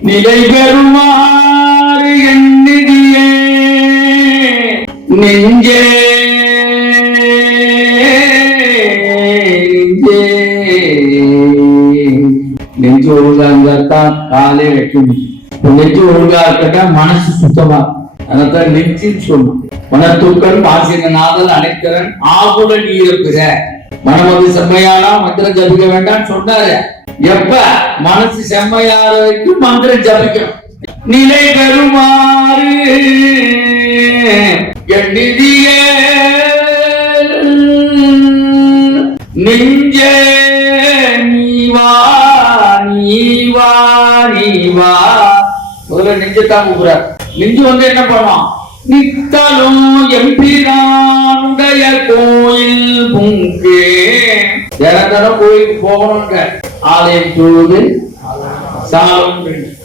நிலை பெறுமாறு எண்ணிடியே. நெஞ்சே. நெஞ்சு. ஒழுங்கா இருந்தாத்தான் காலே வைக்கும். நெஞ்சு ஒழுங்கா இருக்கட்டா மனசு சுத்தமா. அதான் நெஞ்சின்னு சொல்லணும் மனத்தூக்கன் பாசினாதல் அனைத்தரன் ஆகுல நீர் பிற மனமது செம்மையானா மந்திரம் ஜபிக்க வேண்டாம் சொன்னாரு. எப்ப? மனசு செம்மையாற வரைக்கும் மந்திரம் ஜபிக்கும் நிலை பெறுமாறு எண்ணிதிய நெஞ்சே நீவா நீவா நீவா. முதல்ல நெஞ்சத்தான் கூப்பிடுறார் நெஞ்சு வந்து என்ன பண்ணுவான் நித்தலும் எம்பிரானுடைய கோயில் புங்கே. தினம் தினம் கோயிலுக்கு போகணுங்க ஆலயம் தொழுது சாலம் வேண்டும்